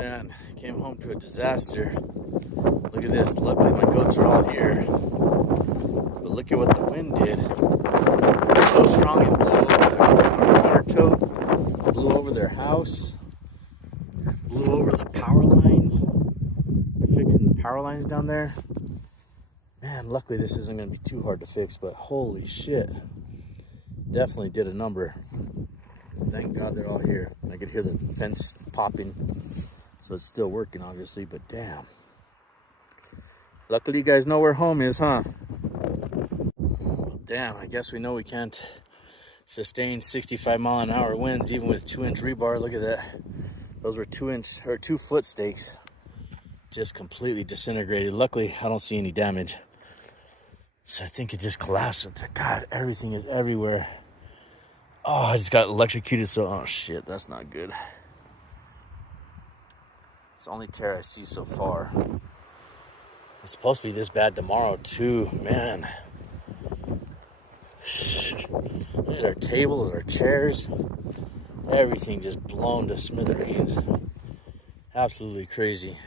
Man, came home to a disaster. Look at this. Luckily my goats are all here. But look at what the wind did. It was so strong it blew over their water tote, blew over their house, blew over the power lines. They're fixing the power lines down there. Man, luckily this isn't going to be too hard to fix, but holy shit. Definitely did a number. Thank God they're all here. I could hear the fence popping. So it's still working, obviously, but damn. Luckily, you guys know where home is, huh? Well, damn, I guess we know we can't sustain 65-mile-an-hour winds, even with 2-inch rebar. Look at that. Those were 2-foot stakes. Just completely disintegrated. Luckily, I don't see any damage. So I think it just collapsed. God, everything is everywhere. Oh, I just got electrocuted, so, oh shit, that's not good. It's the only tear I see so far. It's supposed to be this bad tomorrow too, man. Look at our tables, our chairs. Everything just blown to smithereens. Absolutely crazy.